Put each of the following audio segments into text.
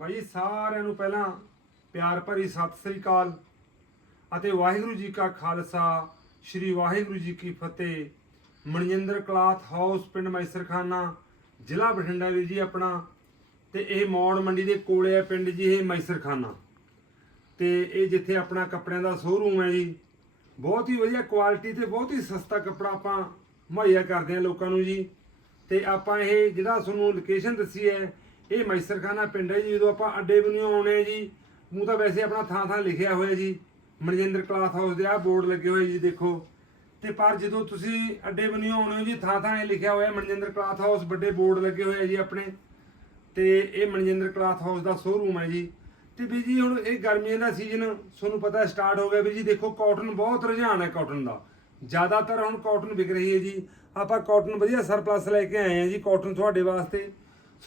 ਬਾਈ ਜੀ, ਸਾਰਿਆਂ ਨੂੰ ਪਹਿਲਾਂ ਪਿਆਰ ਭਰੀ ਸਤਿ ਸ੍ਰੀ ਅਕਾਲ ਅਤੇ ਵਾਹਿਗੁਰੂ ਜੀ ਕਾ ਖਾਲਸਾ ਸ੍ਰੀ ਵਾਹਿਗੁਰੂ ਜੀ ਕੀ ਫਤਿਹ। ਮਨਜਿੰਦਰ ਕਲਾਥ ਹਾਊਸ ਪਿੰਡ ਮੈਸਰਖਾਨਾ ਜ਼ਿਲ੍ਹਾ ਬਠਿੰਡਾ ਵੀਰ ਜੀ ਆਪਣਾ। ਤੇ ਇਹ ਮੌੜ ਮੰਡੀ ਦੇ ਕੋਲੇ ਹੈ ਪਿੰਡ ਜੀ ਇਹ ਮੈਸਰਖਾਨਾ। ਤੇ ਇਹ ਜਿੱਥੇ ਆਪਣਾ ਕੱਪੜਿਆਂ ਦਾ ਸ਼ੋਰੂਮ ਹੈ ਜੀ। ਬਹੁਤ ਹੀ ਵਧੀਆ ਕੁਆਲਿਟੀ ਤੇ ਬਹੁਤ ਹੀ ਸਸਤਾ ਕੱਪੜਾ ਆਪਾਂ ਮੁਹੱਈਆ ਕਰਦੇ ਹਾਂ ਲੋਕਾਂ ਨੂੰ ਜੀ। ਤੇ ਆਪਾਂ ਇਹ ਜਿਹੜਾ ਤੁਹਾਨੂੰ ਲੋਕੇਸ਼ਨ ਦੱਸੀ ਹੈ ਇਹ ਮੈਸਰਖਾਨਾ ਪਿੰਡ ਹੈ ਜੀ, ਜਦੋਂ ਆਪਾਂ ਅੱਡੇ ਬਣਿਓ ਆਉਣੇ ਆ ਜੀ, ਮੂੰਹ ਤਾਂ ਵੈਸੇ ਆਪਣਾ ਥਾਂ ਥਾਂ ਲਿਖਿਆ ਹੋਇਆ ਜੀ, ਮਨਜਿੰਦਰ ਕਲਾਥ ਹਾਊਸ ਦੇ ਆਹ ਬੋਰਡ ਲੱਗੇ ਹੋਏ ਜੀ, ਦੇਖੋ। ਤੇ ਪਰ ਜਦੋਂ ਤੁਸੀਂ ਅੱਡੇ ਬਣਿਓ ਆਉਣੇ ਹੋ ਜੀ, ਥਾਂ ਥਾਂ ਇਹ ਲਿਖਿਆ ਹੋਇਆ, ਮਨਜਿੰਦਰ ਕਲਾਥ ਹਾਊਸ, ਵੱਡੇ ਬੋਰਡ ਲੱਗੇ ਹੋਏ ਆ ਜੀ ਆਪਣੇ। ਤੇ ਇਹ ਮਨਜਿੰਦਰ ਕਲਾਥ ਹਾਊਸ ਦਾ ਸ਼ੋਰੂਮ ਹੈ ਜੀ। ਤੇ ਵੀ ਜੀ ਹੁਣ ਇਹ ਗਰਮੀਆਂ ਦਾ ਸੀਜ਼ਨ ਤੁਹਾਨੂੰ ਪਤਾ ਸਟਾਰਟ ਹੋ ਗਿਆ ਵੀ ਜੀ, ਦੇਖੋ ਕਾਟਨ ਬਹੁਤ ਰੁਝਾਨ ਹੈ ਕਾਟਨ ਦਾ। ਜ਼ਿਆਦਾਤਰ ਹੁਣ ਕਾਟਨ ਵਿਕ ਰਹੀ ਹੈ ਜੀ। ਆਪਾਂ ਕਾਟਨ ਵਧੀਆ ਸਰਪਲਸ ਲੈ ਕੇ ਆਏ ਹਾਂ ਜੀ ਕਾਟਨ ਤੁਹਾਡੇ ਵਾਸਤੇ।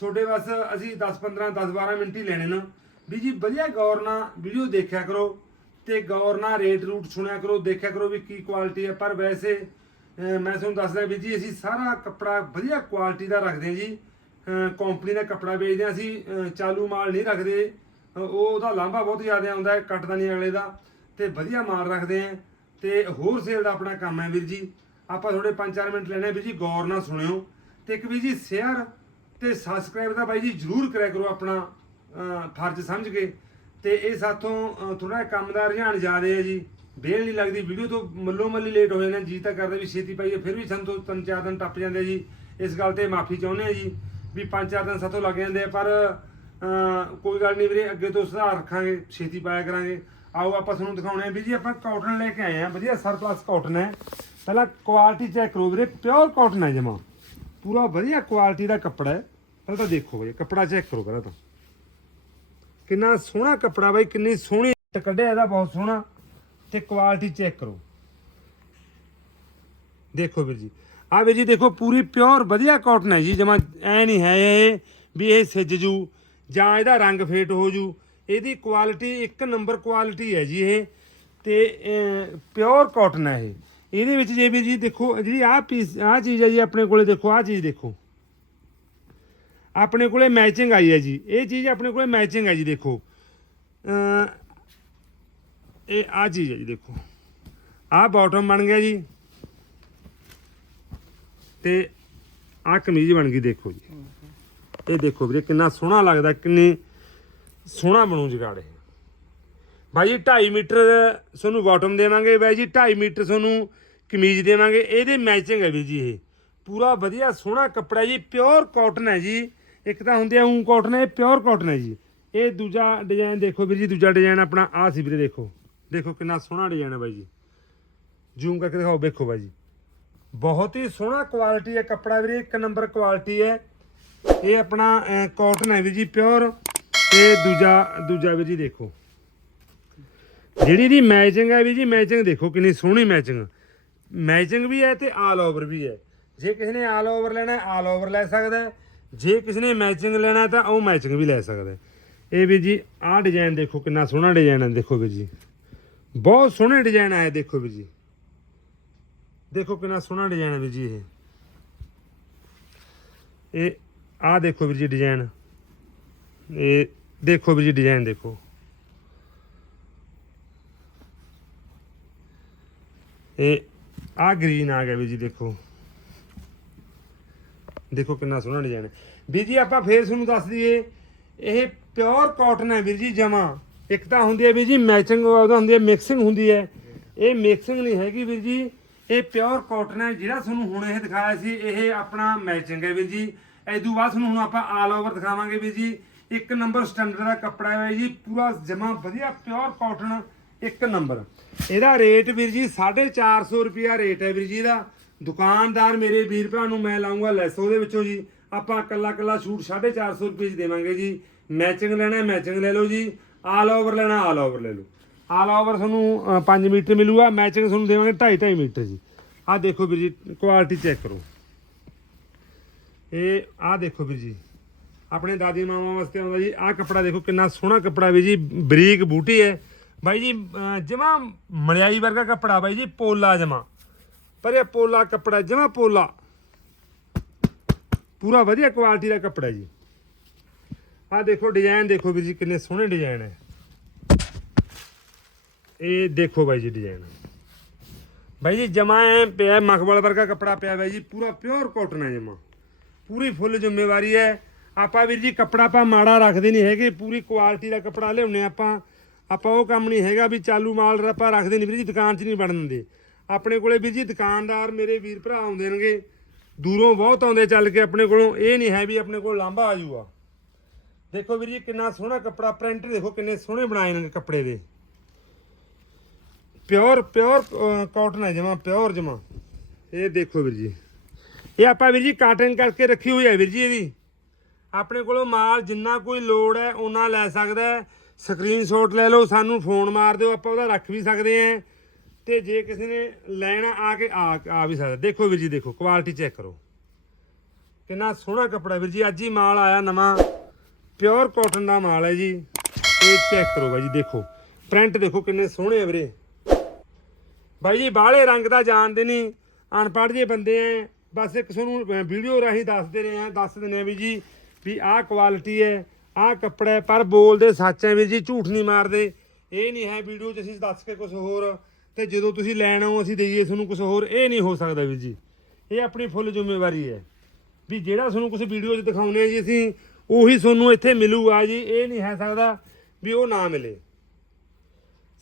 ਤੁਹਾਡੇ ਬਸ ਅਸੀਂ 10 15 10 12 ਮਿੰਟ ਹੀ ਲੈਣੇ ਨਾ। ਵੀ ਜੀ ਵਧੀਆ ਗੌਰ ਨਾਲ ਵੀਡੀਓ ਦੇਖਿਆ ਕਰੋ ਤੇ ਗੌਰ ਨਾਲ ਰੇਟ ਰੂਟ ਸੁਣਿਆ ਕਰੋ, ਦੇਖਿਆ ਕਰੋ ਵੀ ਕੀ ਕੁਆਲਿਟੀ ਹੈ। ਪਰ ਵੈਸੇ ਮੈਂ ਤੁਹਾਨੂੰ ਦੱਸਦਾ ਵੀ ਜੀ, ਅਸੀਂ ਸਾਰਾ ਕੱਪੜਾ ਵਧੀਆ ਕੁਆਲਿਟੀ ਦਾ ਰੱਖਦੇ ਹਾਂ ਜੀ। ਕੰਪਨੀ ਦਾ ਕੱਪੜਾ ਵੇਚਦੇ ਹਾਂ ਅਸੀਂ ਚਾਲੂ ਮਾਲ ਨਹੀਂ ਰੱਖਦੇ। ਉਹ ਉਹਦਾ ਲਾਂਭਾ ਬਹੁਤ ਜ਼ਿਆਦਾ ਆਉਂਦਾ ਹੈ ਕੱਟਦਾ ਨਹੀਂ ਅਗਲੇ ਦਾ। ਤੇ ਵਧੀਆ ਮਾਲ ਰੱਖਦੇ ਹਾਂ। ਤੇ ਹੋਰ ਸੇਲ ਦਾ ਆਪਣਾ ਕੰਮ ਹੈ ਵੀਰ ਜੀ। ਆਪਾਂ ਥੋੜੇ 5-4 ਮਿੰਟ ਲੈਣੇ ਵੀਰ ਜੀ ਗੌਰ ਨਾਲ ਸੁਣਿਓ। ਤੇ ਇੱਕ ਵੀਰ ਜੀ ਸ਼ੇਅਰ ਤੇ ਸਬਸਕ੍ਰਾਈਬ ਦਾ ਬਾਈ ਜੀ ਜਰੂਰ ਕਰਿਆ ਕਰੋ ਆਪਣਾ ਫਰਜ਼ ਸਮਝ ਕੇ। ਤੇ ਇਹ ਸਾਥੋਂ ਥੋੜਾ ਕੰਮ ਦਾ ਰੁਝਾਨ ਜ਼ਿਆਦਾ ਹੈ ਜੀ। ਵੇਲ ਨਹੀਂ ਲੱਗਦੀ ਵੀਡੀਓ ਤੋਂ ਮੱਲੋ ਮੱਲੀ ਲੇਟ ਹੋ ਜਾਂਦੇ ਜੀ ਤਾਂ ਕਰਦੇ ਵੀ ਛੇਤੀ ਪਾਈਏ, ਫਿਰ ਵੀ ਸਾਨੂੰ ਤਿੰਨ ਚਾਰ ਦਿਨ ਟੱਪ ਜਾਂਦੇ ਜੀ। ਇਸ ਗੱਲ ਤੇ ਮਾਫੀ ਚਾਹੁੰਦੇ ਆ ਜੀ, ਵੀ ਪੰਜ, ਚਾਰ ਦਿਨ ਸਾਥੋਂ ਲੱਗ ਜਾਂਦੇ ਆ, ਪਰ ਕੋਈ ਗੱਲ ਨਹੀਂ ਵੀਰੇ, ਅੱਗੇ ਤੋਂ ਸੁਧਾਰ ਰੱਖਾਂਗੇ, ਛੇਤੀ ਪਾਇਆ ਕਰਾਂਗੇ। ਆਓ ਆਪਾਂ ਤੁਹਾਨੂੰ ਦਿਖਾਉਣੇ ਆ ਵੀ ਜੀ, ਆਪਾਂ ਕਾਟਨ ਲੈ ਕੇ ਆਏ ਆ। ਵਧੀਆ ਸਰਪਲਸ ਕਾਟਨ ਹੈ। ਪਹਿਲਾਂ ਕੁਆਲਿਟੀ ਚੈੱਕ ਕਰੋ ਵੀਰੇ ਪਿਓਰ ਕਾਟਨ ਹੈ ਜਮਾ। ਪੂਰਾ ਵਧੀਆ ਕੁਆਲਿਟੀ ਦਾ ਕੱਪੜਾ ਹੈ। ਪਹਿਲਾਂ ਤਾਂ ਦੇਖੋ ਵੀਰੇ ਕੱਪੜਾ ਚੈੱਕ ਕਰੋ ਪਹਿਲਾਂ ਤਾਂ। ਕਿੰਨਾ ਸੋਹਣਾ ਕੱਪੜਾ ਬਾਈ, ਕਿੰਨੀ ਸੋਹਣੀ ਕੱਢਿਆ, ਇਹਦਾ ਬਹੁਤ ਸੋਹਣਾ। ਤੇ ਕੁਆਲਿਟੀ ਚੈੱਕ ਕਰੋ। ਦੇਖੋ ਵੀਰ ਜੀ। ਆ ਵੀਰ ਜੀ ਦੇਖੋ, ਪੂਰੀ ਪਿਓਰ ਵਧੀਆ ਕਾਟਨ ਹੈ ਜੀ, ਜਮਾ ਐ ਨਹੀਂ ਹੈ ਇਹ, ਵੀ ਇਹ ਸਿੱਜ ਜੂ, ਜਾਂ ਇਹਦਾ ਰੰਗ ਫੇਟ ਹੋ ਜੂ। ਇਹਦੀ ਕੁਆਲਿਟੀ ਇੱਕ ਨੰਬਰ ਕੁਆਲਿਟੀ ਹੈ ਜੀ ਇਹ। ਤੇ ਪਿਓਰ ਕਾਟਨ ਹੈ ਇਹ। ਇਹਦੇ ਵਿੱਚ ਜੇ ਵੀ ਜੀ ਦੇਖੋ, ਜਿਹੜੀ ਆਹ ਪੀਸ ਆਹ ਚੀਜ਼ ਹੈ ਜੀ ਆਪਣੇ ਕੋਲੇ ਦੇਖੋ, ਆਹ ਚੀਜ਼ ਦੇਖੋ। ਆਪਣੇ ਕੋਲੇ ਮੈਚਿੰਗ ਆਈ ਹੈ ਜੀ। ਇਹ ਚੀਜ਼ ਆਪਣੇ ਕੋਲੇ ਮੈਚਿੰਗ ਹੈ ਜੀ, ਦੇਖੋ। ਇਹ ਆ ਚੀਜ਼ ਹੈ ਜੀ, ਦੇਖੋ। ਆਹ ਬਾਟਮ ਬਣ ਗਿਆ ਜੀ। ਤੇ ਆਹ ਕਮੀਜ਼ ਬਣ ਗਈ, ਦੇਖੋ ਜੀ। ਇਹ ਦੇਖੋ ਵੀਰੇ, ਕਿੰਨਾ ਸੋਹਣਾ ਲੱਗਦਾ, ਕਿੰਨੀ ਸੋਹਣਾ ਬਣੂ ਜਗਾੜ ਇਹ। ਭਾਈ ਜੀ 2.5 ਮੀਟਰ ਤੁਹਾਨੂੰ ਬਾਟਮ ਦੇਵਾਂਗੇ, ਬਾਈ ਜੀ 2.5 ਮੀਟਰ ਤੁਹਾਨੂੰ ਕਮੀਜ਼ ਦੇਵਾਂਗੇ, ਇਹਦੇ ਮੈਚਿੰਗ ਹੈ ਵੀਰ ਜੀ ਇਹ। ਪੂਰਾ ਵਧੀਆ, ਸੋਹਣਾ ਕੱਪੜਾ ਜੀ ਪਿਓਰ ਕਾਟਨ ਹੈ ਜੀ। ਇੱਕ ਤਾਂ ਹੁੰਦੇ ਆ ਊਂ ਕਾਟਨ ਇਹ ਪਿਓਰ ਕਾਟਨ ਹੈ ਜੀ। ਇਹ ਦੂਜਾ ਡਿਜ਼ਾਈਨ ਦੇਖੋ ਵੀਰ ਜੀ, ਦੂਜਾ ਡਿਜ਼ਾਈਨ ਆਪਣਾ ਆ ਸੀ ਵੀਰੇ, ਦੇਖੋ। ਦੇਖੋ ਕਿੰਨਾ ਸੋਹਣਾ ਡਿਜ਼ਾਈਨ ਹੈ ਬਾਈ ਜੀ। ਜ਼ੂਮ ਕਰਕੇ ਦਿਖਾਓ, ਵੇਖੋ ਬਾਈ ਜੀ। ਬਹੁਤ ਹੀ ਸੋਹਣਾ ਕੁਆਲਿਟੀ ਹੈ ਕੱਪੜਾ ਵੀਰੇ, ਇੱਕ ਨੰਬਰ ਕੁਆਲਿਟੀ ਹੈ। ਇਹ ਆਪਣਾ ਕਾਟਨ ਹੈ ਵੀਰ ਜੀ ਪਿਓਰ ਤੇ ਦੂਜਾ ਦੂਜਾ ਵੀਰ ਜੀ ਦੇਖੋ। ਜਿਹੜੀ ਦੀ ਮੈਚਿੰਗ ਹੈ ਵੀਰ ਜੀ ਮੈਚਿੰਗ ਦੇਖੋ ਕਿੰਨੀ ਸੋਹਣੀ ਮੈਚਿੰਗ ਮੈਚਿੰਗ ਵੀ ਹੈ ਤੇ ਆਲ ਓਵਰ ਵੀ ਹੈ। ਜੇ ਕਿਸੇ ਨੇ ਆਲ ਓਵਰ ਲੈਣਾ, ਆਲ ਓਵਰ ਲੈ ਸਕਦਾ ਜੇ ਕਿਸੇ ਨੇ ਮੈਚਿੰਗ ਲੈਣਾ ਤਾਂ ਉਹ ਮੈਚਿੰਗ ਵੀ ਲੈ ਸਕਦਾ ਇਹ ਵੀ ਜੀ, ਆਹ ਡਿਜ਼ਾਈਨ ਦੇਖੋ, ਕਿੰਨਾ ਸੋਹਣਾ ਡਿਜ਼ਾਈਨ ਹੈ, ਦੇਖੋ ਵੀ ਜੀ। ਬਹੁਤ ਸੋਹਣੇ ਡਿਜ਼ਾਈਨ ਆਏ, ਦੇਖੋ ਵੀ ਜੀ। ਦੇਖੋ ਕਿੰਨਾ ਸੋਹਣਾ ਡਿਜ਼ਾਈਨ ਹੈ ਵੀ ਜੀ ਇਹ। ਇਹ, ਆਹ ਦੇਖੋ ਵੀ ਜੀ ਡਿਜ਼ਾਈਨ ਇਹ ਦੇਖੋ ਵੀ ਜੀ ਡਿਜ਼ਾਈਨ ਦੇਖੋ। ਇਹ ਆ ਗ੍ਰੀਨ ਆ ਗਿਆ ਵੀ ਜੀ ਦੇਖੋ। ਦੇਖੋ ਕਿੰਨਾ ਸੋਹਣਾ ਡਿਜ਼ਾਈਨ ਹੈ ਵੀਰ ਜੀ ਆਪਾਂ ਫੇਰ ਤੁਹਾਨੂੰ ਦੱਸ ਦਈਏ, ਇਹ ਪਿਓਰ ਕਾਟਨ ਹੈ ਵੀਰ ਜੀ ਜਮਾ। ਇੱਕ ਤਾਂ ਹੁੰਦੀ ਹੈ ਵੀਰ ਜੀ ਮੈਚਿੰਗ ਉਹਦਾ ਹੁੰਦੀ ਹੈ ਮਿਕਸਿੰਗ ਹੁੰਦੀ ਹੈ। ਇਹ ਮਿਕਸਿੰਗ ਨਹੀਂ ਹੈਗੀ ਵੀਰ ਜੀ। ਇਹ ਪਿਓਰ ਕਾਟਨ ਹੈ, ਜਿਹੜਾ ਤੁਹਾਨੂੰ ਹੁਣ ਇਹ ਦਿਖਾਇਆ ਸੀ, ਇਹ ਆਪਣਾ ਮੈਚਿੰਗ ਹੈ ਵੀਰ ਜੀ। ਤੋਂ ਬਾਅਦ ਤੁਹਾਨੂੰ ਹੁਣ ਆਪਾਂ ਆਲ ਓਵਰ ਦਿਖਾਵਾਂਗੇ ਵੀਰ ਜੀ। ਇੱਕ ਨੰਬਰ ਸਟੈਂਡਰਡ ਦਾ ਕੱਪੜਾ ਹੈ ਜੀ, ਪੂਰਾ ਜਮਾ ਵਧੀਆ ਪਿਓਰ ਕਾਟਨ ਇੱਕ ਨੰਬਰ। ਇਹਦਾ ਰੇਟ ਵੀਰ ਜੀ 450 ਰੁਪਿਆ ਰੇਟ ਹੈ ਵੀਰ ਜੀ ਦਾ ਦੁਕਾਨਦਾਰ ਮੇਰੇ ਵੀਰ ਭਰਾ ਨੂੰ ਮੈਂ ਲਾਉਂਗਾ ਲੈਸੋ ਦੇ ਵਿੱਚੋਂ ਜੀ। ਆਪਾਂ ਕੱਲਾ ਕੱਲਾ ਸ਼ੂਟ 450 ਰੁਪਏ ਚ ਦੇਵਾਂਗੇ ਜੀ। ਮੈਚਿੰਗ ਲੈਣਾ ਮੈਚਿੰਗ ਲੈ ਲਓ ਜੀ। ਆਲ ਓਵਰ ਲੈਣਾ ਆਲ ਓਵਰ ਲੈ ਲਓ। ਆਲ ਓਵਰ ਤੁਹਾਨੂੰ 5 ਮੀਟਰ ਮਿਲੂਗਾ। ਮੈਚਿੰਗ ਤੁਹਾਨੂੰ ਦੇਵਾਂਗੇ 2.5 2.5 ਮੀਟਰ ਜੀ। ਆਹ ਦੇਖੋ ਵੀਰ ਜੀ ਕੁਆਲਿਟੀ ਚੈੱਕ ਕਰੋ। ਇਹ, ਆਹ ਦੇਖੋ ਵੀਰ ਜੀ। ਆਪਣੇ ਦਾਦੀ ਮਾਮਾ ਵਾਸਤੇ ਆਉਂਦਾ ਜੀ। ਆਹ ਕੱਪੜਾ ਦੇਖੋ ਕਿੰਨਾ ਸੋਹਣਾ ਕੱਪੜਾ ਵੀ ਜੀ। ਬਰੀਕ ਬੂਟੀ ਹੈ। ਬਾਈ ਜੀ ਜਮਾ ਮਲਿਆਈ ਵਰਗਾ ਕੱਪੜਾ ਬਾਈ ਜੀ, ਪੋਲਾ ਜਮਾ। ਪਰ ਇਹ ਪੋਲਾ ਕੱਪੜਾ, ਜਮਾ ਪੋਲਾ। ਪੂਰਾ ਵਧੀਆ ਕੁਆਲਿਟੀ ਦਾ ਕੱਪੜਾ ਜੀ। ਆ ਦੇਖੋ ਡਿਜ਼ਾਈਨ ਦੇਖੋ ਵੀਰ ਜੀ, ਕਿੰਨੇ ਸੋਹਣੇ ਡਿਜ਼ਾਈਨ ਹੈ। ਇਹ ਦੇਖੋ ਬਾਈ ਜੀ ਡਿਜ਼ਾਈਨ ਬਾਈ ਜੀ, ਜਮਾ ਐ ਪਿਆ, ਮਖਮਲ ਵਰਗਾ ਕੱਪੜਾ ਪਿਆ ਬਾਈ ਜੀ, ਪੂਰਾ ਪਿਓਰ ਕਾਟਨ ਹੈ ਜਮਾ। ਪੂਰੀ ਫੁੱਲ ਜ਼ਿੰਮੇਵਾਰੀ ਹੈ। ਆਪਾਂ ਵੀਰ ਜੀ, ਕੱਪੜਾ ਆਪਾਂ ਮਾੜਾ ਰੱਖਦੇ ਨਹੀਂ ਹੈਗੇ, ਪੂਰੀ ਕੁਆਲਿਟੀ ਦਾ ਕੱਪੜਾ ਲਿਆਉਨੇ ਆਪਾਂ। ਆਪਾਂ ਉਹ ਕੰਮ ਨਹੀਂ ਹੈਗਾ ਵੀ ਚਾਲੂ ਮਾਲ ਆਪਾਂ ਰੱਖਦੇ ਨਹੀਂ, ਵੀਰ ਜੀ, ਦੁਕਾਨ 'ਚ ਨਹੀਂ ਵੜਨ ਦਿੰਦੇ। ਆਪਣੇ ਕੋਲੇ ਵੀਰ ਜੀ ਦੁਕਾਨਦਾਰ ਮੇਰੇ ਵੀਰ ਭਰਾ ਆਉਂਦੇ ਨੇਗੇ, ਦੂਰੋਂ ਬਹੁਤ ਆਉਂਦੇ ਚੱਲ ਕੇ ਆਪਣੇ ਕੋਲੋਂ, ਇਹ ਨਹੀਂ ਹੈ ਵੀ ਆਪਣੇ ਕੋਲ ਲਾਂਭਾ ਆ ਜਾਊਗਾ ਦੇਖੋ ਵੀਰ ਜੀ, ਕਿੰਨਾ ਸੋਹਣਾ ਕੱਪੜਾ ਪ੍ਰਿੰਟ ਦੇਖੋ ਕਿੰਨੇ ਸੋਹਣੇ ਬਣਾਏ ਨੇ ਕੱਪੜੇ ਦੇ। ਪਿਓਰ ਪਿਓਰ ਕਾਟਨ ਹੈ ਜਮਾ ਪਿਓਰ ਜਮਾ। ਇਹ ਦੇਖੋ ਵੀਰ ਜੀ। ਇਹ ਆਪਾਂ ਵੀਰ ਜੀ ਕਾਟਨ ਕਰਕੇ ਰੱਖੀ ਹੋਈ ਹੈ ਵੀਰ ਜੀ ਇਹਦੀ। ਆਪਣੇ ਕੋਲੋਂ ਮਾਲ ਜਿੰਨਾ ਕੋਈ ਲੋੜ ਹੈ ਉਹਨਾਂ ਲੈ ਸਕਦਾ ਹੈ। ਸਕਰੀਨਸ਼ਾਟ ਲੈ ਲਓ, ਸਾਨੂੰ ਫੋਨ ਮਾਰ ਦਿਓ, ਆਪਾਂ ਉਹਦਾ ਰੱਖ ਵੀ ਸਕਦੇ ਹਾਂ। ਤੇ ਜੇ ਕਿਸੇ ਨੇ ਲੈਣਾ ਆ ਕੇ ਆ ਆ ਵੀ ਸਕਦਾ। ਦੇਖੋ ਵੀਰ ਜੀ, ਦੇਖੋ ਕੁਆਲਿਟੀ ਚੈੱਕ ਕਰੋ। ਕਿੰਨਾ ਸੋਹਣਾ ਕੱਪੜਾ ਵੀਰ ਜੀ, ਅੱਜ ਹੀ ਮਾਲ ਆਇਆ ਨਵਾਂ। ਪਿਓਰ ਕਾਟਨ ਦਾ ਮਾਲ ਹੈ ਜੀ। ਇਹ ਚੈੱਕ ਕਰੋ ਬਾਈ ਜੀ, ਦੇਖੋ। ਪ੍ਰਿੰਟ ਦੇਖੋ ਕਿੰਨੇ ਸੋਹਣੇ ਆ ਵੀਰੇ। ਬਾਈ ਜੀ, ਬਾਹਲੇ ਰੰਗ ਦਾ ਜਾਣਦੇ ਨਹੀਂ। ਅਨਪੜ੍ਹ ਜੇ ਬੰਦੇ ਐ ਬਸ ਇੱਕ ਤੁਹਾਨੂੰ ਵੀਡੀਓ ਰਾਹੀਂ ਦੱਸਦੇ ਰਹੇ ਆ ਦੱਸ ਦਿੰਦੇ ਆ ਵੀ ਜੀ, ਵੀ ਆਹ ਕੁਆਲਿਟੀ ਹੈ। ਆਹ ਕੱਪੜਾ ਪਰ ਬੋਲਦੇ ਸੱਚ ਹੈ ਵੀਰ ਜੀ, ਝੂਠ ਨਹੀਂ ਮਾਰਦੇ। ਇਹ ਨਹੀਂ ਹੈ ਵੀਡੀਓ 'ਚ ਅਸੀਂ ਦੱਸ ਕੇ ਕੁਝ ਹੋਰ, ਤੇ ਜਦੋਂ ਤੁਸੀਂ ਲੈਣ ਆਓ, ਅਸੀਂ ਦੇਈਏ ਤੁਹਾਨੂੰ ਕੁਝ ਹੋਰ। ਇਹ ਨਹੀਂ ਹੋ ਸਕਦਾ ਵੀਰ ਜੀ। ਇਹ ਆਪਣੀ ਫੁੱਲ ਜ਼ਿੰਮੇਵਾਰੀ ਹੈ। ਵੀ ਜਿਹੜਾ ਤੁਹਾਨੂੰ ਕੁਝ ਵੀਡੀਓ 'ਚ ਦਿਖਾਉਂਦੇ ਆ ਜੀ ਅਸੀਂ, ਉਹੀ ਤੁਹਾਨੂੰ ਇੱਥੇ ਮਿਲੂਗਾ ਜੀ। ਇਹ ਨਹੀਂ ਹੈ ਸਕਦਾ ਵੀ ਉਹ ਨਾ ਮਿਲੇ।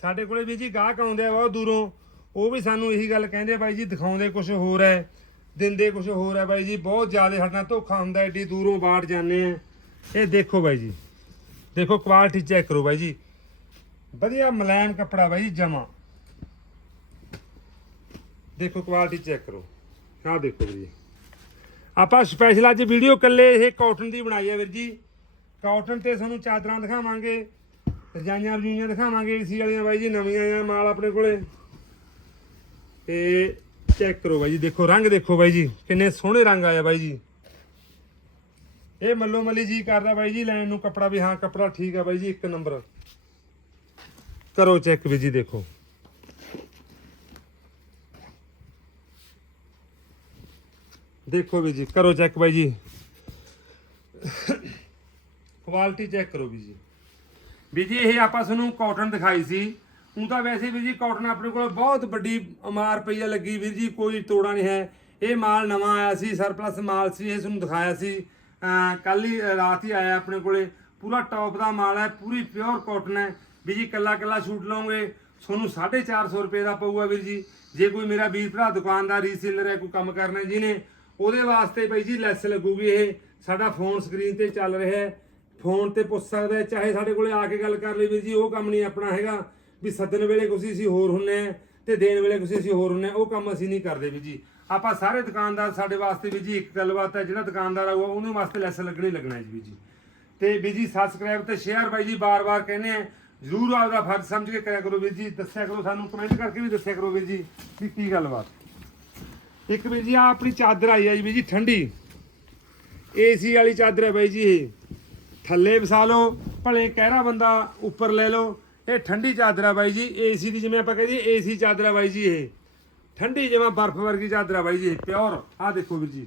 ਸਾਡੇ ਕੋਲੇ ਵੀ ਜੀ ਗਾਹਕ ਆਉਂਦੇ ਆ ਬਹੁਤ ਦੂਰੋਂ। ਉਹ ਵੀ ਸਾਨੂੰ ਇਹੀ ਗੱਲ ਕਹਿੰਦੇ ਬਾਈ ਜੀ, ਦਿਖਾਉਂਦੇ ਕੁਝ ਹੋਰ ਹੈ, ਦਿੰਦੇ ਕੁਝ ਹੋਰ ਹੈ ਬਾਈ ਜੀ। ਬਹੁਤ ਜ਼ਿਆਦਾ ਸਾਡੇ ਨਾਲ ਧੋਖਾ ਹੁੰਦਾ, ਐਡੀ ਦੂਰੋਂ ਬਾੜ ਜਾਂਦੇ ਆ। ਇਹ ਦੇਖੋ ਬਾਈ ਜੀ। ਦੇਖੋ ਕੁਆਲਿਟੀ ਚੈੱਕ ਕਰੋ ਬਾਈ ਜੀ। ਵਧੀਆ ਮੁਲਾਇਮ ਕੱਪੜਾ ਬਾਈ ਜੀ, ਜਮਾ। ਦੇਖੋ ਕੁਆਲਿਟੀ ਚੈੱਕ ਕਰੋ। ਆਹ ਦੇਖੋ ਵੀਰ। ਜੀ ਆਪਾਂ ਸਪੈਸ਼ਲ ਅੱਜ ਵੀਡੀਓ ਕੱਲੇ ਇਹ ਕਾਟਨ ਦੀ ਬਣਾਈ ਹੈ ਵੀਰ ਜੀ। ਕਾਟਨ ਤੇ ਤੁਹਾਨੂੰ ਚਾਦਰਾਂ ਦਿਖਾਵਾਂਗੇ, ਰਜਾਈਆਂ ਰਜੂਈਆਂ ਦਿਖਾਵਾਂਗੇ ਏਸੀ ਵਾਲੀਆਂ ਬਾਈ ਜੀ, ਨਵੀਆਂ ਆ ਮਾਲ ਆਪਣੇ ਕੋਲੇ। ਤੇ ਚੈੱਕ ਕਰੋ ਬਾਈ ਜੀ। ਦੇਖੋ ਰੰਗ ਦੇਖੋ ਬਾਈ ਜੀ, ਕਿੰਨੇ ਸੋਹਣੇ ਰੰਗ ਆਇਆ ਬਾਈ ਜੀ। ਇਹ ਮੱਲੋ ਮੱਲੀ ਜੀ ਕਰਦਾ ਬਾਈ ਜੀ, ਲੈਣ ਨੂੰ ਕੱਪੜਾ ਵੀ, ਹਾਂ, ਕੱਪੜਾ ਠੀਕ ਆ ਬਾਈ ਜੀ, ਇੱਕ ਨੰਬਰ। ਕਰੋ ਚੈੱਕ ਵੀ ਜੀ, ਦੇਖੋ। ਦੇਖੋ ਵੀ ਜੀ, ਕਰੋ ਚੈੱਕ ਬਾਈ ਜੀ। ਕੁਆਲਿਟੀ ਚੈੱਕ ਕਰੋ ਵੀ ਜੀ। ਵੀ ਜੀ, ਇਹ ਆਪਾਂ ਤੁਹਾਨੂੰ ਕਾਟਨ ਦਿਖਾਈ ਸੀ। ਹੁਣ ਤਾਂ ਵੈਸੇ ਵੀ ਜੀ, ਕਾਟਨ ਆਪਣੇ ਕੋਲ ਬਹੁਤ ਵੱਡੀ ਅਮਾਰ ਪਈਆ ਲੱਗੀ ਵੀਰ ਜੀ, ਕੋਈ ਤੋੜਾ ਨਹੀਂ ਹੈ। ਇਹ ਮਾਲ ਨਵਾਂ ਆਇਆ ਸੀ, ਸਰਪਲਸ ਮਾਲ ਸੀ, ਇਹ ਤੁਹਾਨੂੰ ਦਿਖਾਇਆ ਸੀ। ਕੱਲ ਹੀ ਰਾਤ ਹੀ ਆਇਆ ਆਪਣੇ ਕੋਲੇ। ਪੂਰਾ ਟੌਪ ਦਾ ਮਾਲ ਹੈ, ਪੂਰੀ ਪਿਓਰ ਕਾਟਨ ਹੈ। ਵੀ ਜੀ ਕੱਲਾ ਕੱਲਾ ਛੂਟ ਲਓਗੇ ਤੁਹਾਨੂੰ 450 ਰੁਪਏ ਦਾ ਪਊਗਾ ਵੀਰ ਜੀ। ਜੇ ਕੋਈ ਮੇਰਾ ਵੀਰ ਭਰਾ ਦੁਕਾਨਦਾਰ ਰੀਸੇਲਰ ਹੈ, ਕੋਈ ਕੰਮ ਕਰਨਾ ਜਿਹਨੇ, ਉਹਦੇ ਵਾਸਤੇ ਬਈ ਜੀ ਲੈਸ ਲੱਗੂਗੀ ਇਹ। ਸਾਡਾ ਫੋਨ ਸਕਰੀਨ ਤੇ ਚੱਲ ਰਿਹਾ ਹੈ। ਫੋਨ ਤੇ ਪੁੱਛ ਸਕਦਾ ਹੈ, ਚਾਹੇ ਸਾਡੇ ਕੋਲੇ ਆ ਕੇ ਗੱਲ ਕਰ ਲਈ ਵੀਰ ਜੀ, ਉਹ ਕੰਮ ਨਹੀਂ ਆਪਣਾ ਹੈਗਾ। ਵੀ ਸੱਦਣ ਵੇਲੇ ਕੁਛ ਅਸੀਂ ਹੋਰ ਹੁੰਨੇ ਆ ਤੇ ਦੇਣ ਵੇਲੇ ਕੁਛ ਅਸੀਂ ਹੋਰ ਹੁੰਨੇ ਆ, ਉਹ ਕੰਮ ਅਸੀਂ ਨਹੀਂ ਕਰਦੇ ਵੀਰ ਜੀ। ਆਪਾਂ ਸਾਰੇ ਦੁਕਾਨਦਾਰ ਸਾਡੇ ਵਾਸਤੇ ਵੀਰ ਜੀ ਇੱਕ ਗੱਲਬਾਤ ਹੈ, ਜਿਹੜਾ ਦੁਕਾਨਦਾਰ ਆਊਗਾ ਉਹਨੂੰ ਵਾਸਤੇ ਲੈਸ ਲੱਗਣੀ ਲੱਗਣਾ ਹੈ ਜੀ ਵੀਰ ਜੀ। ਤੇ ਵੀਰ ਜੀ ਸਬਸਕ੍ਰਾਈਬ ਤੇ ਸ਼ੇਅਰ ਬਾਈ ਜੀ ਬਾਰ-ਬਾਰ ਕਹਿੰਦੇ ਆ। ਜਰੂਰ ਆਪਦਾ ਫਰਜ਼ ਸਮਝ ਕੇ ਕਰਿਆ ਕਰੋ ਵੀਰ ਜੀ, ਦੱਸਿਆ ਕਰੋ ਸਾਨੂੰ ਕਮੈਂਟ ਕਰਕੇ ਵੀ ਦੱਸਿਆ ਕਰੋ ਵੀਰ ਜੀ, ਵੀ ਕੀ ਗੱਲਬਾਤ। ਇੱਕ ਵੀਰ ਜੀ ਆ ਆਪਣੀ ਚਾਦਰ ਆਈ ਹੈ ਜੀ ਵੀਰ ਜੀ, ਠੰਡੀ। ਏਸੀ ਵਾਲੀ ਚਾਦਰ ਹੈ ਬਾਈ ਜੀ ਇਹ। ਥੱਲੇ ਵਸਾ ਲਓ, ਭਲੇ ਕਹਿਰਾ ਬੰਦਾ ਉੱਪਰ ਲੈ ਲਓ। ਇਹ ਠੰਡੀ ਚਾਦਰ ਹੈ ਬਾਈ ਜੀ ਏਸੀ ਦੀ ਜਿਵੇਂ ਆਪਾਂ ਕਹਦੇ ਏਸੀ ਚਾਦਰ ਹੈ ਬਾਈ ਜੀ ਇਹ। ਠੰਡੀ ਜਿਵੇਂ ਬਰਫ਼ ਵਰਗੀ ਚਾਦਰ ਆ ਬਾਈ ਜੀ, ਪਿਓਰ। ਆਹ ਦੇਖੋ ਵੀਰ ਜੀ।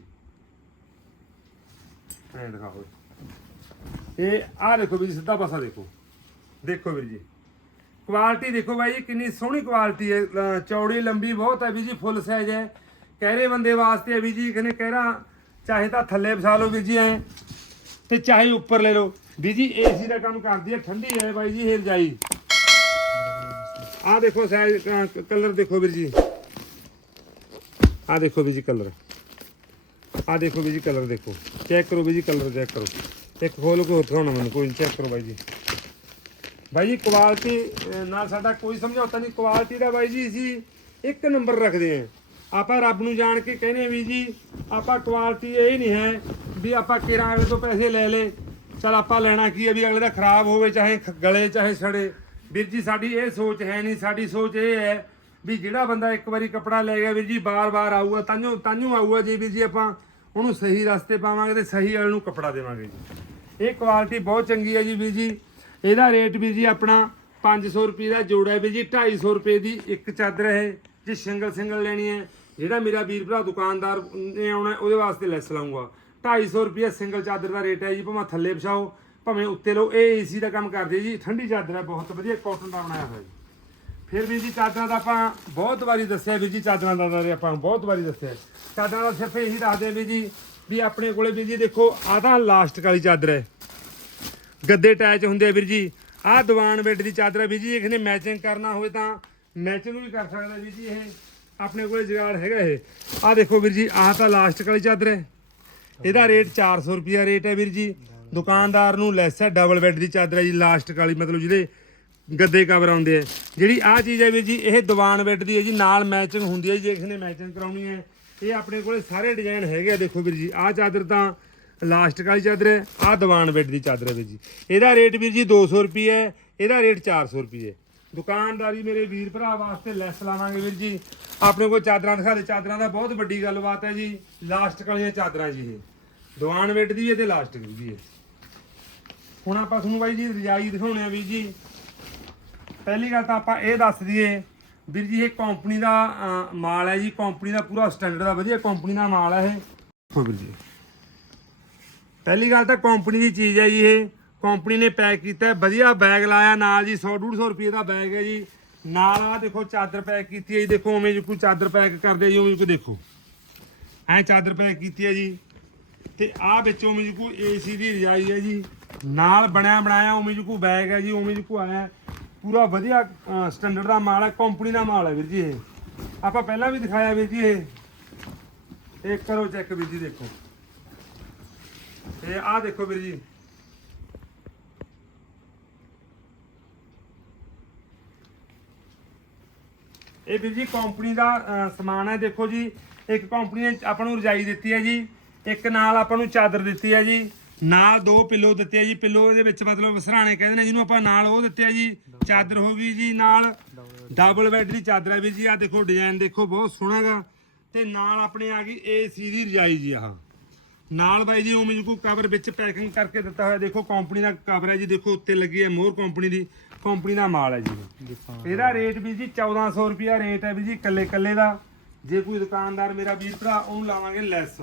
ਐਂ ਦਿਖਾਓ। ਇਹ ਆਹ ਦੇਖੋ ਵੀਰ ਜੀ, ਸਿੱਧਾ ਪਾਸਾ ਦੇਖੋ। ਦੇਖੋ ਵੀਰ ਜੀ। ਕੁਆਲਿਟੀ ਦੇਖੋ ਬਾਈ ਜੀ, ਕਿੰਨੀ ਸੋਹਣੀ ਕੁਆਲਿਟੀ ਹੈ। ਚੌੜੀ, ਲੰਬੀ ਬਹੁਤ ਹੈ ਵੀਰ ਜੀ, ਫੁੱਲ ਸਾਈਜ਼ ਹੈ। ਕਹਿਰੇ ਬੰਦੇ ਵਾਸਤੇ ਹੈ ਵੀ ਜੀ, ਕਹਿੰਦੇ ਕਹਿਰਾ ਚਾਹੇ ਤਾਂ ਥੱਲੇ ਵਿਛਾ ਲਓ ਵੀਰ ਜੀ ਐ, ਤੇ ਚਾਹੇ ਉੱਪਰ ਲੈ ਲਓ। ਵੀਰ ਜੀ ਏਸੀ ਦਾ ਕੰਮ ਕਰਦੀ ਹੈ, ਠੰਡੀ ਹੈ ਬਾਈ ਜੀ, ਇਹ ਰਜਾਈ। ਆਹ ਦੇਖੋ ਸਾਈਜ਼ ਕਲਰ ਦੇਖੋ ਵੀਰ ਜੀ। ਆਹ ਦੇਖੋ ਵੀਰ ਜੀ ਕਲਰ। ਆਹ ਦੇਖੋ ਵੀਰ ਜੀ ਕਲਰ ਦੇਖੋ। ਚੈੱਕ ਕਰੋ ਵੀਰ ਜੀ ਕਲਰ ਚੈੱਕ ਕਰੋ। ਇੱਕ ਖੋਲ ਕੇ ਹੋਰ ਦਿਖਾਉਣਾ ਮੈਨੂੰ, ਕੋਈ ਚੈੱਕ ਕਰੋ ਬਾਈ ਜੀ। ਬਾਈ ਜੀ ਕੁਆਲਿਟੀ ਨਾਲ ਸਾਡਾ ਕੋਈ ਸਮਝੌਤਾ ਨਹੀਂ। ਕੁਆਲਿਟੀ ਦਾ ਬਾਈ ਜੀ, ਅਸੀਂ ਇੱਕ ਨੰਬਰ ਰੱਖਦੇ ਆਂ ਆਪਾਂ ਰੱਬ ਨੂੰ ਜਾਣ ਕੇ ਕਹਿੰਦੇ ਵੀ ਜੀ, ਆਪਾਂ ਕੁਆਲਿਟੀ ਇਹ ਨਹੀਂ ਹੈ ਵੀ ਆਪਾਂ ਕਿਰਾਏ ਤੋਂ ਪੈਸੇ ਲੈ ਲੇ ਚਲ ਆਪਾਂ ਲੈਣਾ ਕੀ ਹੈ ਵੀ ਅਗਲੇ ਦਾ ਖਰਾਬ ਹੋਵੇ, ਚਾਹੇ ਗਲੇ, ਚਾਹੇ ਸੜੇ। ਵੀਰ ਜੀ, ਸਾਡੀ ਇਹ ਸੋਚ ਹੈ ਨਹੀਂ, ਸਾਡੀ ਸੋਚ ਇਹ ਹੈ ਵੀ ਜਿਹੜਾ ਬੰਦਾ ਇੱਕ ਵਾਰੀ ਕੱਪੜਾ ਲੈ ਗਿਆ ਵੀਰ ਜੀ, ਬਾਰ-ਬਾਰ ਆਊਗਾ ਤਾਂਿਓ ਤਾਂਿਓ ਆਊਗਾ ਜੀ ਵੀਰ ਜੀ ਆਪਾਂ ਉਹਨੂੰ ਸਹੀ ਰਸਤੇ ਪਾਵਾਂਗੇ ਤੇ ਸਹੀ ਵਾਲੇ ਨੂੰ ਕੱਪੜਾ ਦੇਵਾਂਗੇ ਜੀ। ਇਹ ਕੁਆਲਿਟੀ ਬਹੁਤ ਚੰਗੀ ਹੈ ਜੀ ਵੀਰ ਜੀ। ਇਹਦਾ ਰੇਟ ਵੀ ਜੀ ਆਪਣਾ 500 ਰੁਪਏ ਦਾ ਜੋੜਾ ਹੈ ਵੀ ਜੀ 250 ਰੁਪਏ ਦੀ ਇੱਕ ਚਾਦਰ ਹੈ, ਜੇ ਸਿੰਗਲ ਸਿੰਗਲ ਲੈਣੀ ਹੈ, ਜਿਹੜਾ ਮੇਰਾ ਵੀਰ ਭਰਾ ਦੁਕਾਨਦਾਰ ਨੇ ਆਉਣਾ ਉਹਦੇ ਵਾਸਤੇ ਲੈਸ ਲਾਉਂਗਾ 250 ਰੁਪਏ ਸਿੰਗਲ ਚਾਦਰ ਦਾ ਰੇਟ ਹੈ ਜੀ, ਭਾਵੇਂ ਥੱਲੇ ਵਿਛਾਓ, ਭਾਵੇਂ ਉੱਤੇ ਲਓ, ਇਹ ਏਸੀ ਦਾ ਕੰਮ ਕਰਦੇ ਜੀ, ਠੰਡੀ ਚਾਦਰ ਹੈ, ਬਹੁਤ ਵਧੀਆ ਕਾਟਨ ਦਾ ਬਣਾਇਆ ਹੋਇਆ ਜੀ। ਫਿਰ ਵੀ ਜੀ ਚਾਦਰਾਂ ਦਾ ਆਪਾਂ ਬਹੁਤ ਵਾਰੀ ਦੱਸਿਆ ਵੀ ਜੀ, ਚਾਦਰਾਂ ਦਾ ਤਾਂ ਆਪਾਂ ਬਹੁਤ ਵਾਰੀ ਦੱਸਿਆ। ਚਾਦਰਾਂ ਦਾ ਸਿਰਫ ਇਹੀ ਦੱਸਦੇ ਵੀ ਜੀ, ਵੀ ਆਪਣੇ ਕੋਲੇ ਵੀ ਜੀ ਦੇਖੋ, ਆਹ ਤਾਂ ਲਾਸਟ ਵਾਲੀ ਚਾਦਰ ਹੈ। ਗੱਦੇ ਅਟੈਚ ਹੁੰਦੇ ਆ ਵੀਰ ਜੀ। ਆਹ ਦੀਵਾਨ ਬੈੱਡ ਦੀ ਚਾਦਰ ਹੈ ਵੀਰ ਜੀ ਜੇ ਕਿਸੇ ਨੇ ਮੈਚਿੰਗ ਕਰਨਾ ਹੋਵੇ ਤਾਂ ਮੈਚਿੰਗ ਵੀ ਕਰ ਸਕਦਾ ਵੀਰ ਜੀ ਇਹ। ਆਪਣੇ ਕੋਲੇ ਜੁਗਾੜ ਹੈਗਾ ਇਹ। ਆਹ ਦੇਖੋ ਵੀਰ ਜੀ, ਆਹ ਤਾਂ ਲਾਸਟ ਵਾਲੀ ਚਾਦਰ ਹੈ। ਇਹਦਾ ਰੇਟ 400 ਰੁਪਿਆ ਰੇਟ ਹੈ ਵੀਰ ਜੀ। ਦੁਕਾਨਦਾਰ ਨੂੰ ਲੈਸ ਹੈ ਡਬਲ ਬੈੱਡ ਦੀ ਚਾਦਰ ਹੈ ਜੀ ਲਾਸਟ ਵਾਲੀ ਮਤਲਬ ਜਿਹਦੇ ਗੱਦੇ ਕਵਰ ਆਉਂਦੇ ਆ। ਜਿਹੜੀ ਆਹ ਚੀਜ਼ ਹੈ ਵੀਰ ਜੀ, ਇਹ ਦੀਵਾਨ ਬੈੱਡ ਦੀ ਹੈ ਜੀ, ਨਾਲ ਮੈਚਿੰਗ ਹੁੰਦੀ ਹੈ ਜੀ, ਜੇ ਕਿਸੇ ਨੇ ਮੈਚਿੰਗ ਕਰਾਉਣੀ ਹੈ। ਇਹ ਆਪਣੇ ਕੋਲੇ ਸਾਰੇ ਡਿਜ਼ਾਈਨ ਹੈਗੇ ਆ, ਦੇਖੋ ਵੀਰ ਜੀ, ਆਹ ਚਾਦਰ ਤਾਂ ਲਾਸਟਿਕ ਵਾਲੀ ਚਾਦਰ ਹੈ, ਆਹ ਦੀਵਾਨ ਬੈੱਡ ਦੀ ਚਾਦਰ ਹੈ ਵੀਰ ਜੀ। ਇਹਦਾ ਰੇਟ ਵੀਰ ਜੀ 200 ਰੁਪਏ ਹੈ, ਇਹਦਾ ਰੇਟ 400 ਰੁਪਏ ਦੁਕਾਨਦਾਰੀ ਮੇਰੇ ਵੀਰ ਭਰਾ ਵਾਸਤੇ ਲੈਸ ਲਾਵਾਂਗੇ ਵੀਰ ਜੀ। ਆਪਣੇ ਕੋਲ ਚਾਦਰਾਂ ਦਿਖਾ ਦੇ, ਚਾਦਰਾਂ ਦਾ ਬਹੁਤ ਵੱਡੀ ਗੱਲਬਾਤ ਹੈ ਜੀ। ਲਾਸਟਿਕ ਵਾਲੀਆਂ ਚਾਦਰਾਂ ਜੀ ਇਹ। ਦੀਵਾਨ ਬੈੱਡ ਦੀ ਹੈ ਤੇ ਲਾਸਟਿਕ ਦੀ ਵੀ ਹੈ। ਹੁਣ ਆਪਾਂ ਤੁਹਾਨੂੰ ਬਾਈ ਜੀ ਰਜਾਈ ਦਿਖਾਉਣੇ ਆ ਵੀਰ ਜੀ। ਪਹਿਲੀ ਗੱਲ ਤਾਂ ਆਪਾਂ ਇਹ ਦੱਸ ਦਈਏ ਵੀਰ ਜੀ ਇਹ ਕੰਪਨੀ ਦਾ ਮਾਲ ਹੈ ਜੀ ਕੰਪਨੀ ਦਾ ਪੂਰਾ ਸਟੈਂਡਰਡ ਦਾ ਵਧੀਆ ਕੰਪਨੀ ਦਾ ਮਾਲ ਹੈ ਇਹ। ਦੇਖੋ ਵੀਰ ਜੀ। ਪਹਿਲੀ ਗੱਲ ਤਾਂ ਕੰਪਨੀ ਦੀ ਚੀਜ਼ ਹੈ ਜੀ ਇਹ। ਕੰਪਨੀ ਨੇ ਪੈਕ ਕੀਤਾ ਹੈ ਵਧੀਆ ਬੈਗ ਲਾਇਆ ਨਾਲ ਜੀ 100 150 ਰੁਪਏ ਦਾ ਬੈਗ ਹੈ ਜੀ। ਨਾਲ ਆ ਦੇਖੋ ਚਾਦਰ ਪੈਕ ਕੀਤੀ ਹੈ ਜੀ ਦੇਖੋ ਉਵੇਂ ਜੀ ਕੋਈ ਚਾਦਰ ਪੈਕ ਕਰਦੇ ਜੀ ਉਵੇਂ ਕੋਈ ਦੇਖੋ। ਐ ਚਾਦਰ ਪੈਕ ਕੀਤੀ ਹੈ ਜੀ। ਤੇ ਆ ਵਿੱਚੋਂ ਉਵੇਂ ਜੀ ਕੋਈ ਏਸੀ ਦੀ ਰਜਾਈ ਹੈ ਜੀ। ਨਾਲ ਬਣਿਆ ਬਣਾਇਆ ਉਵੇਂ ਜੀ ਕੋਈ ਬੈਗ ਹੈ ਜੀ ਉਵੇਂ ਜੀ ਕੋਈ ਆਇਆ। ਪੂਰਾ ਵਧੀਆ ਸਟੈਂਡਰਡ ਦਾ ਮਾਲ ਹੈ ਕੰਪਨੀ ਦਾ ਮਾਲ ਹੈ ਵੀਰ ਜੀ ਇਹ। ਆਪਾਂ ਪਹਿਲਾਂ ਵੀ ਦਿਖਾਇਆ ਵੀਰ ਜੀ ਇਹ। ਇਹ ਕਰੋ ਚੈੱਕ ਵੀਰ ਜੀ ਦੇਖੋ। ਇਹ ਆਹ ਦੇਖੋ ਵੀਰ ਜੀ। ਇਹ ਵੀਰ ਜੀ ਕੰਪਨੀ ਦਾ ਸਮਾਨ ਹੈ, ਦੇਖੋ ਜੀ। ਇੱਕ ਕੰਪਨੀ ਨੇ ਆਪਾਂ ਨੂੰ ਰਜਾਈ ਦਿੱਤੀ ਹੈ ਜੀ। ਇੱਕ ਨਾਲ ਆਪਾਂ ਨੂੰ ਚਾਦਰ ਦਿੱਤੀ ਹੈ ਜੀ। ਨਾਲ ਦੋ ਪਿੱਲੋ ਦਿੱਤੇ ਆ ਜੀ, ਪਿੱਲੋ ਇਹਦੇ ਵਿੱਚ ਮਤਲਬ ਸਰਾਣੇ ਕਹਿੰਦੇ ਨੇ ਜਿਹਨੂੰ ਆਪਾਂ ਨਾਲ ਉਹ ਦਿੱਤੇ ਆ ਜੀ, ਚਾਦਰ ਹੋ ਗਈ ਜੀ ਨਾਲ। ਡਬਲ ਬੈੱਡ ਦੀ ਚਾਦਰ ਹੈ ਵੀਰ ਜੀ ਆ ਦੇਖੋ ਡਿਜ਼ਾਈਨ ਦੇਖੋ, ਬਹੁਤ ਸੋਹਣਾ ਗਾ। ਤੇ ਨਾਲ ਆਪਣੇ ਆ ਗਈ ਏਸੀ ਦੀ ਰਜਾਈ ਜੀ ਆਹ। ਨਾਲ ਬਾਈ ਜੀ ਉਵੇਂ ਕੋ ਕਵਰ ਵਿੱਚ ਪੈਕਿੰਗ ਕਰਕੇ ਦਿੱਤਾ ਹੋਇਆ, ਦੇਖੋ ਕੰਪਨੀ ਦਾ ਕਵਰ ਹੈ ਜੀ, ਦੇਖੋ ਉੱਤੇ ਲੱਗੀ ਹੈ ਮੋਰ ਕੰਪਨੀ ਦੀ ਕੰਪਨੀ ਦਾ ਮਾਲ ਹੈ ਜੀ ਇਹਦਾ ਰੇਟ ਵੀ ਜੀ 1400 ਰੁਪਿਆ ਰੇਟ ਹੈ ਵੀ ਜੀ ਕੱਲੇ ਕੱਲੇ ਦਾ। ਜੇ ਕੋਈ ਦੁਕਾਨਦਾਰ ਮੇਰਾ ਵੀਰ ਭਰਾ, ਉਹਨੂੰ ਲਾਵਾਂਗੇ ਲੈਸ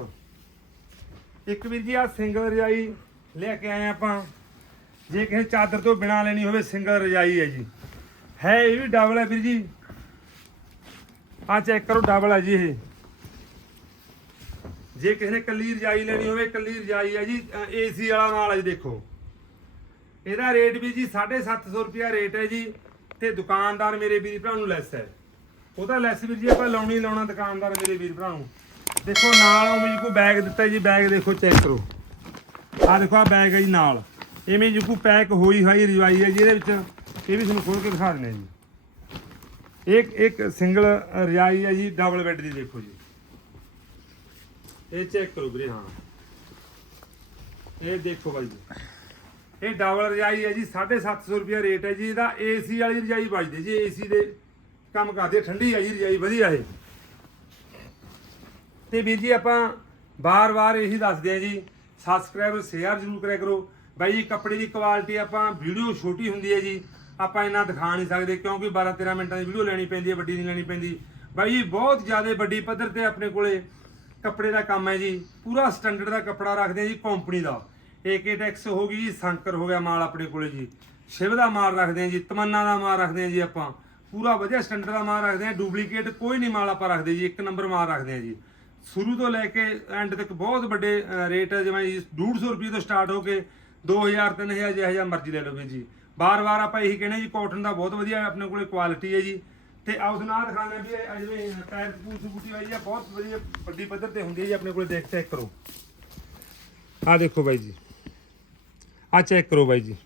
ਇੱਕ ਵੀਰ ਜੀ ਆ ਸਿੰਗਲ ਰਜਾਈ ਲੈ ਕੇ ਆਏ ਆਪਾਂ। ਜੇ ਕਿਸੇ ਚਾਦਰ ਤੋਂ ਬਿਨਾ ਲੈਣੀ ਹੋਵੇ ਸਿੰਗਲ ਰਜਾਈ ਹੈ ਜੀ। ਹੈ ਇਹ ਵੀ ਡਬਲ ਹੈ ਵੀਰ ਜੀ। ਆ ਚੈੱਕ ਕਰੋ ਡਬਲ ਹੈ ਜੀ ਇਹ। ਜੇ ਕਿਸੇ ਨੇ ਕੱਲੀ ਰਜਾਈ ਲੈਣੀ ਹੋਵੇ ਕੱਲੀ ਰਜਾਈ ਹੈ ਜੀ ਏਸੀ ਵਾਲਾ ਨਾਲ ਹੈ ਜੀ, ਦੇਖੋ। ਇਹਦਾ ਰੇਟ ਵੀ ਜੀ 750 ਰੁਪਿਆ ਰੇਟ ਹੈ ਜੀ, ਤੇ ਦੁਕਾਨਦਾਰ ਮੇਰੇ ਵੀਰ ਭਰਾ ਨੂੰ ਲੈਸ ਹੈ। ਉਹਦਾ ਲੈਸ ਵੀਰ ਜੀ ਆਪਾਂ ਲਾਉਣੀ ਲਾਉਣਾ ਦੁਕਾਨਦਾਰ ਮੇਰੇ ਵੀਰ ਭਰਾ ਨੂੰ। ਦੇਖੋ ਨਾਲ ਉਹ ਮੈਨੂੰ ਕੋਈ ਬੈਗ ਦਿੱਤਾ ਜੀ ਬੈਗ ਦੇਖੋ ਚੈੱਕ ਕਰੋ। ਆ ਦੇਖੋ ਆ ਬੈਗ ਹੈ ਜੀ ਨਾਲ। ਇਵੇਂ ਜੀ ਕੋਈ ਪੈਕ ਹੋਈ ਹੋਈ ਰਜਾਈ ਹੈ ਜਿਹਦੇ ਵਿੱਚ ਇਹ ਵੀ ਤੁਹਾਨੂੰ ਖੋਲ ਕੇ ਦਿਖਾ ਦਿੰਦੇ ਜੀ। ਇੱਕ ਇੱਕ ਸਿੰਗਲ ਰਜਾਈ ਹੈ ਜੀ ਡਬਲ ਬੈੱਡ ਦੀ ਦੇਖੋ ਜੀ। ਇਹ ਚੈੱਕ ਕਰੋ ਵੀਰੇ, ਹਾਂ। ਇਹ ਦੇਖੋ ਬਾਈ ਜੀ। ਇਹ ਡਬਲ ਰਜਾਈ ਹੈ ਜੀ 750 ਰੁਪਏ ਰੇਟ ਹੈ ਜੀ, ਇਹਦਾ ਏਸੀ ਵਾਲੀ ਰਜਾਈ ਵੱਜਦੀ ਜੀ ਏਸੀ ਦੇ ਕੰਮ ਕਰਦੀ ਠੰਡੀ ਹੈ ਜੀ ਰਜਾਈ, ਵਧੀਆ ਇਹ। ਤੇ ਵੀਰ ਜੀ ਆਪਾਂ ਬਾਰ-ਬਾਰ ਇਹੀ ਦੱਸਦੇ ਆ ਜੀ ਸਬਸਕ੍ਰਾਈਬ ਸ਼ੇਅਰ ਜ਼ਰੂਰ ਕਰਿਆ ਕਰੋ। ਬਾਈ ਜੀ, ਕੱਪੜੇ ਦੀ ਕੁਆਲਿਟੀ ਆਪਾਂ ਵੀਡੀਓ ਛੋਟੀ ਹੁੰਦੀ ਹੈ ਜੀ, ਆਪਾਂ ਇੰਨਾ ਦਿਖਾ ਨਹੀਂ ਸਕਦੇ ਕਿਉਂਕਿ 12-13 ਮਿੰਟਾਂ ਦੀ ਵੀਡੀਓ ਲੈਣੀ ਪੈਂਦੀ ਹੈ, ਵੱਡੀ ਨਹੀਂ ਲੈਣੀ ਪੈਂਦੀ। ਬਾਈ ਜੀ, ਬਹੁਤ ਜ਼ਿਆਦਾ ਵੱਡੀ ਪੱਧਰ ਤੇ ਆਪਣੇ ਕੋਲੇ ਕੱਪੜੇ ਦਾ ਕੰਮ ਹੈ ਜੀ। ਪੂਰਾ ਸਟੈਂਡਰਡ ਦਾ ਕੱਪੜਾ ਰੱਖਦੇ ਆ ਜੀ ਕੰਪਨੀ ਦਾ। ਏਕੇ ਟੈਕਸ ਹੋ ਗਈ ਜੀ, ਸੰਕਰ ਹੋ ਗਿਆ ਮਾਲ ਆਪਣੇ ਕੋਲੇ ਜੀ। ਸ਼ਿਵ ਦਾ ਮਾਲ ਰੱਖਦੇ ਆ ਜੀ, ਤਮੰਨਾ ਦਾ ਮਾਲ ਰੱਖਦੇ ਆ ਜੀ ਆਪਾਂ। ਪੂਰਾ ਵਧੀਆ ਸਟੈਂਡਰਡ ਦਾ ਮਾਲ ਰੱਖਦੇ ਆ ਡੁਪਲੀਕੇਟ ਕੋਈ ਨਹੀਂ ਮਾਲ ਆਪਾਂ ਰੱਖਦੇ ਜੀ, ਇੱਕ ਨੰਬਰ ਮਾਲ ਰੱਖਦੇ ਆ ਜੀ। ਸ਼ੁਰੂ ਤੋਂ ਲੈ ਕੇ ਐਂਡ ਤੱਕ ਬਹੁਤ ਵੱਡੇ ਰੇਟ ਹੈ ਜਿਵੇਂ ਜੀ 150 ਰੁਪਏ ਤੋਂ ਸਟਾਰਟ ਹੋ ਕੇ 2000 3000 ਜਿਹੋ ਜਿਹਾ ਮਰਜ਼ੀ ਲੈ ਲਓ ਵੀਰ ਜੀ। ਬਾਰ-ਬਾਰ ਆਪਾਂ ਇਹੀ ਕਹਿੰਦੇ ਜੀ ਕਾਟਨ ਦਾ ਬਹੁਤ ਵਧੀਆ ਆਪਣੇ ਕੋਲੇ ਕੁਆਲਿਟੀ ਹੈ ਜੀ। ਤੇ ਆਉਸ ਨਾਲ ਦਿਖਾਉਂਦੇ ਵੀ ਇਹ ਜਿਵੇਂ ਪੈਰ ਪੂਸ ਬੂਟੀ ਵਾਲੀ ਆ, ਬਹੁਤ ਵਧੀਆ ਵੱਡੀ ਪੱਧਰ ਤੇ ਹੁੰਦੀ ਹੈ ਜੀ, ਆਪਣੇ ਕੋਲੇ ਦੇਖ ਚੈੱਕ ਕਰੋ। ਆ ਦੇਖੋ ਬਾਈ ਜੀ। ਆ ਚੈੱਕ ਕਰੋ ਬਾਈ ਜੀ।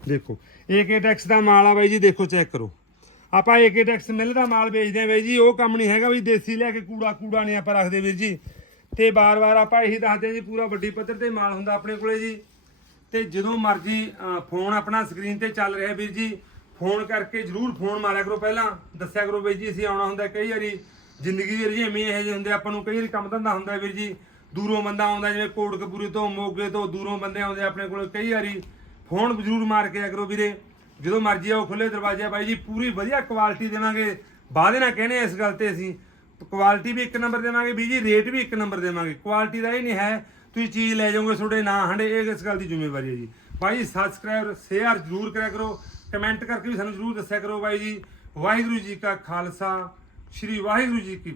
ਦੇਖੋ ਏਕੇ ਟੈਕਸ ਦਾ ਮਾਲ ਆ ਬਾਈ ਜੀ, ਦੇਖੋ ਚੈੱਕ ਕਰੋ। ਆਪਾਂ ਏਕੇ ਟੈਕਸ ਮਿਲ ਦਾ ਮਾਲ ਵੇਚਦੇ ਆ ਬਾਈ ਜੀ, ਉਹ ਕੰਮ ਨਹੀਂ ਹੈਗਾ ਵੀ ਦੇਸੀ ਲੈ ਕੇ ਕੂੜਾ ਕੂੜਾ ਨਹੀਂ ਆਪਾਂ ਰੱਖਦੇ ਵੀਰ ਜੀ। ਤੇ ਬਾਰ-ਬਾਰ ਆਪਾਂ ਇਹੀ ਦੱਸਦੇ ਆ ਜੀ, ਪੂਰਾ ਵੱਡੀ ਪੱਧਰ ਤੇ ਮਾਲ ਹੁੰਦਾ ਆਪਣੇ ਕੋਲੇ ਜੀ। ਤੇ ਜਦੋਂ ਮਰਜ਼ੀ ਫੋਨ ਆਪਣਾ ਸਕਰੀਨ ਤੇ ਚੱਲ ਰਿਹਾ ਵੀਰ ਜੀ ਫੋਨ ਕਰਕੇ ਜਰੂਰ ਫੋਨ ਮਾਰਿਆ ਕਰੋ ਪਹਿਲਾਂ। ਦੱਸਿਆ ਕਰੋ ਵੀਰ ਜੀ, ਅਸੀਂ ਆਉਣਾ ਹੁੰਦਾ ਕਈ ਵਾਰੀ, ਜ਼ਿੰਦਗੀ ਦੇ ਰਜੇਵੇਂ ਇਹੋ ਜਿਹੇ ਹੁੰਦੇ ਆਪਾਂ ਨੂੰ ਕਈ ਵਾਰੀ ਕੰਮ ਧੰਦਾ ਹੁੰਦਾ ਵੀਰ ਜੀ। ਦੂਰੋਂ ਬੰਦਾ ਆਉਂਦਾ, ਜਿਵੇਂ ਕੋਟਕਪੂਰੇ ਤੋਂ ਮੋਗੇ ਤੋਂ ਦੂਰੋਂ ਬੰਦੇ ਆਉਂਦੇ ਆਪਣੇ ਕੋਲ, ਕਈ ਵਾਰੀ ਫੋਨ ਜ਼ਰੂਰ ਮਾਰ ਕੇ ਆਇਆ ਕਰੋ ਵੀਰੇ। ਜਦੋਂ ਮਰਜ਼ੀ ਆਓ ਖੁੱਲੇ ਦਰਵਾਜ਼ੇ ਆ ਬਾਈ ਜੀ, ਪੂਰੀ ਵਧੀਆ ਕੁਆਲਿਟੀ ਦੇਵਾਂਗੇ। ਵਾਅਦੇ ਨਾਲ ਕਹਿੰਦੇ ਇਸ ਗੱਲ ਤੇ ਅਸੀਂ ਕੁਆਲਿਟੀ ਵੀ ਇੱਕ ਨੰਬਰ ਦੇਵਾਂਗੇ, ਵੀ ਜੀ ਰੇਟ ਵੀ ਇੱਕ ਨੰਬਰ ਦੇਵਾਂਗੇ। ਕੁਆਲਿਟੀ ਦਾ ਇਹ ਨਹੀਂ ਹੈ, ਤੁਸੀਂ ਚੀਜ਼ ਲੈ ਜਾਓਗੇ ਤੁਹਾਡੇ ਨਾਂ ਹੰਡੇ ਇਹ ਇਸ ਗੱਲ ਦੀ ਜ਼ਿੰਮੇਵਾਰੀ ਹੈ ਜੀ। ਬਾਈ ਜੀ ਸਬਸਕ੍ਰਾਈਬ ਸ਼ੇਅਰ ਜ਼ਰੂਰ ਕਰਿਆ ਕਰੋ ਕਮੈਂਟ ਕਰਕੇ ਵੀ ਸਾਨੂੰ ਜ਼ਰੂਰ ਦੱਸਿਆ ਕਰੋ ਬਾਈ ਜੀ। ਵਾਹਿਗੁਰੂ ਜੀ ਕਾ ਖਾਲਸਾ, ਸ੍ਰੀ ਵਾਹਿਗੁਰੂ ਜੀ ਕੀ